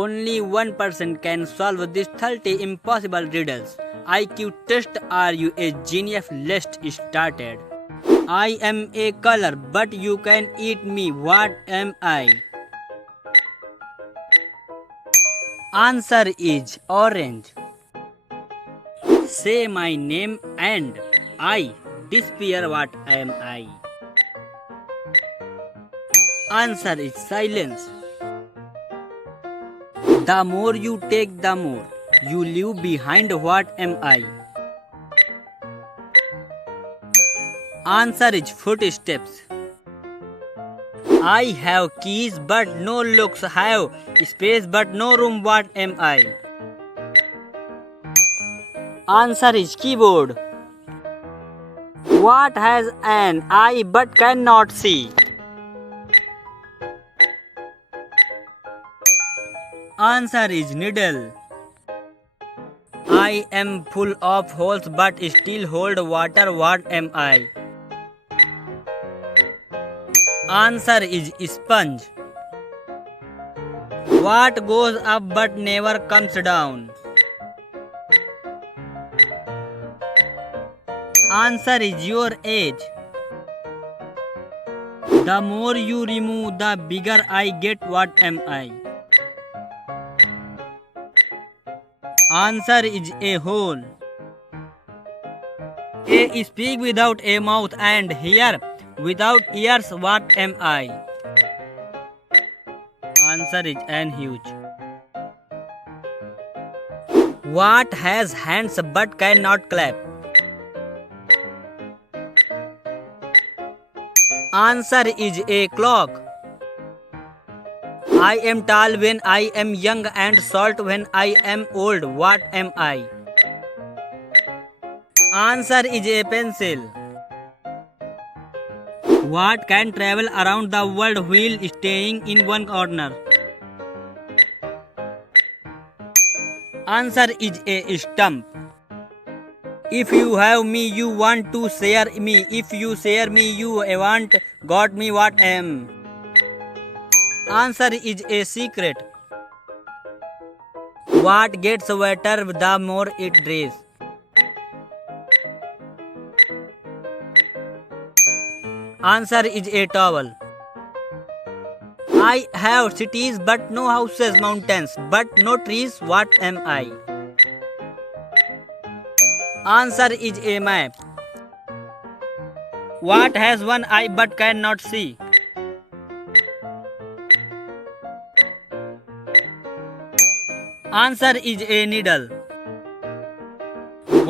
Only one person can solve these 30 impossible riddles. IQ test. Are you a genius? Let's started. I am a color, but you can eat me. What am I? Answer is orange. Say my name and I disappear. What am I? Answer is silence. The more you take, the more you leave behind. What am I? Answer is footsteps. I have keys but no looks, have space but no room. What am I? Answer is keyboard. What has an eye but cannot see? Answer is needle. I am full of holes but still hold water. What am I? Answer is sponge. What goes up but never comes down? Answer is your age. The more you remove, the bigger I get. What am I? Answer is a hole. A speak without a mouth and hear without ears. What am I? Answer is an huge. What has hands but cannot clap? Answer is a clock. I am tall when I am young and short when I am old. What am I? Answer is a pencil. What can travel around the world while staying in one corner? Answer is a stump. If you have me, you want to share me. If you share me, you want got me. What am? Answer is a secret. What gets wetter the more it dries? Answer is a towel. I have cities but no houses, mountains but no trees. What am I? Answer is a map. What has one eye but cannot see? Answer is a needle.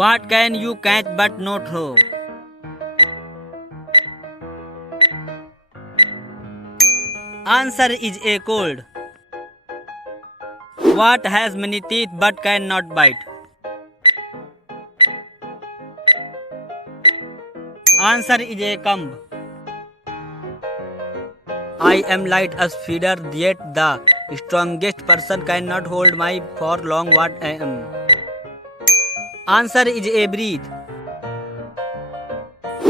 What can you catch but not throw? Answer is a cold. What has many teeth but cannot bite? Answer is a comb. I am light as feather, yet the strongest person cannot hold my for long. What I am? Answer is a breath.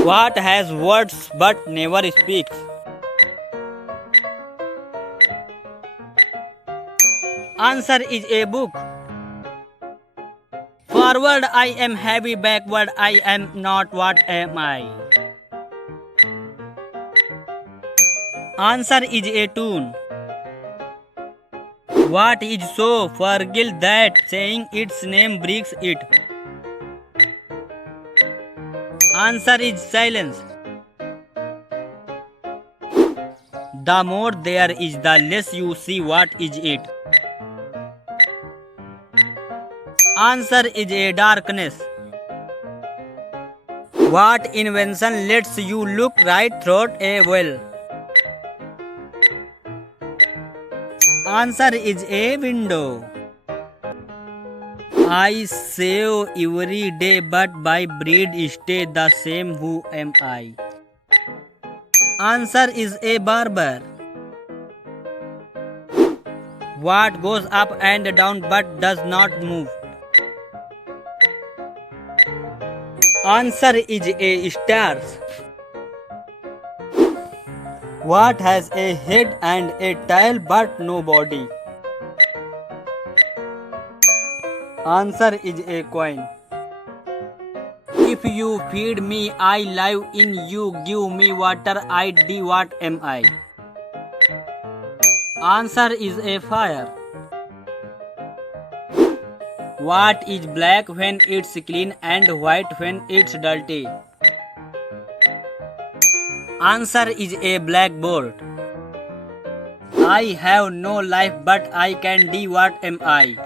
What has words but never speaks? Answer is a book. Forward I am heavy, backward I am not. What am I? Answer is a tune. What is so fragile that saying its name breaks it? Answer is silence. The more there is, the less you see. What is it? Answer is a darkness. What invention lets you look right through a well? Answer is a window. I shave every day but my breed stay the same. Who am I? Answer is a barber. What goes up and down but does not move? Answer is a stars. What has a head and a tail but no body? Answer is a coin. If you feed me, I live in you. Give me water, I do. What am I? Answer is a fire. What is black when it's clean and white when it's dirty? Answer is a blackboard. I have no life but I can do. What am I?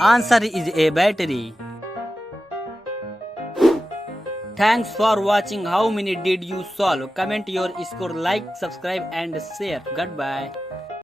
Answer is a battery. Thanks for watching. How many did you solve? Comment your score, like, subscribe and share. Goodbye.